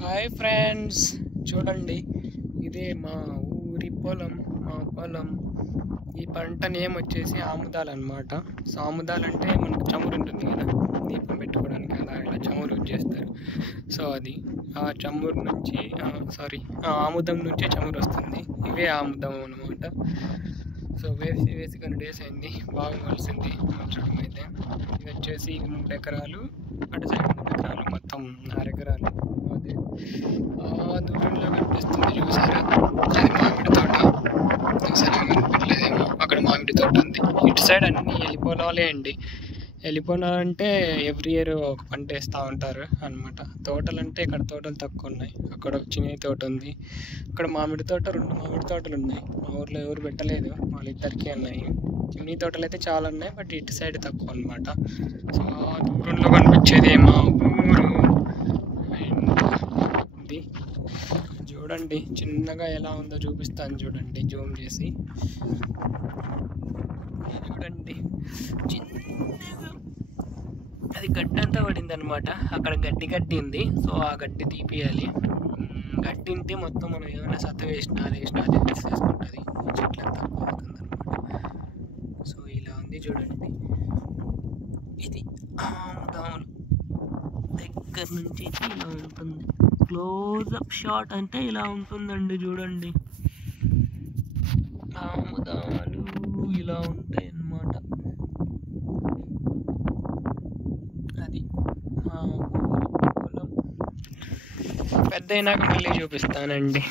Hi friends, చూడండి ఇదే మా ఊరి పొలం. మా పొలం ఈ పంట నేమ్ వచ్చేసి ఆముదాలు అనమాట. సో ఆముదాలు అంటే మనకు చమురు ఉంటుంది కదా, దీపం పెట్టుకోవడానికి అలా ఇలా చమురు చేస్తారు. సో అది ఆ చమురు నుంచి ఆముదం నుంచి చమురు వస్తుంది. ఇవే ఆముదం అనమాట. సో వేసి కొన్ని డేస్ అయింది, బాగా మొలిసింది మొలచడం అయితే. ఇది వచ్చేసి 3 ఎకరాలు, అటు సైడ్ 3 ఎకరాలు, మొత్తం 6 ఎకరాలు. అదే దూరంలో కనిపిస్తుంది చూసారా, అది మామిడి తోట. సరిగ్గా కనిపించలేదేమో, అక్కడ మామిడి తోట ఉంది. ఇటు సైడ్ అన్ని వెళ్ళిపోలాలే అండి. వెళ్ళిపోవాలంటే ఎవ్రీ ఇయర్ ఒక పంట వేస్తూ ఉంటారు అనమాట. తోటలు అంటే ఇక్కడ తోటలు తక్కువ ఉన్నాయి. అక్కడ ఒక చిన్న తోట ఉంది, అక్కడ మామిడి తోట, 2 మామిడి తోటలు ఉన్నాయి. మా ఊర్లో ఎవరు పెట్టలేదు, వాళ్ళిద్దరికీ ఉన్నాయి. చిన్ని తోటలు అయితే చాలా ఉన్నాయి, బట్ ఇటు సైడ్ తక్కువ అనమాట. సో దూరంలో కనిపించేది మా ఊరు. ఇది చూడండి, చిన్నగా ఎలా ఉందో చూపిస్తాను చూడండి, జూమ్ చేసి చూడండి. చిన్నగా అది గడ్డి అంతా పడింది అనమాట. అక్కడ గడ్డి ఉంది. సో ఆ గడ్డి తీపియాలి. గడ్డి ఉంటే మొత్తం మనం ఏమైనా సత్త వేసినా అది తీసుకుంటుంది, చెట్లంతా పోతుంది అనమాట. సో ఇలా ఉంది చూడండి. ఇది ఆముదాములు దగ్గర నుంచి ఇలా ఉంటుంది. క్లోజ్అప్ షాట్ అంటే ఇలా ఉంటుందండి, చూడండి. ఆముదాలు ఇలా ఉంటాయి అన్నమాట. అది మా ఊరి పొలం. పెద్ద అయినాక మళ్ళీ చూపిస్తానండి.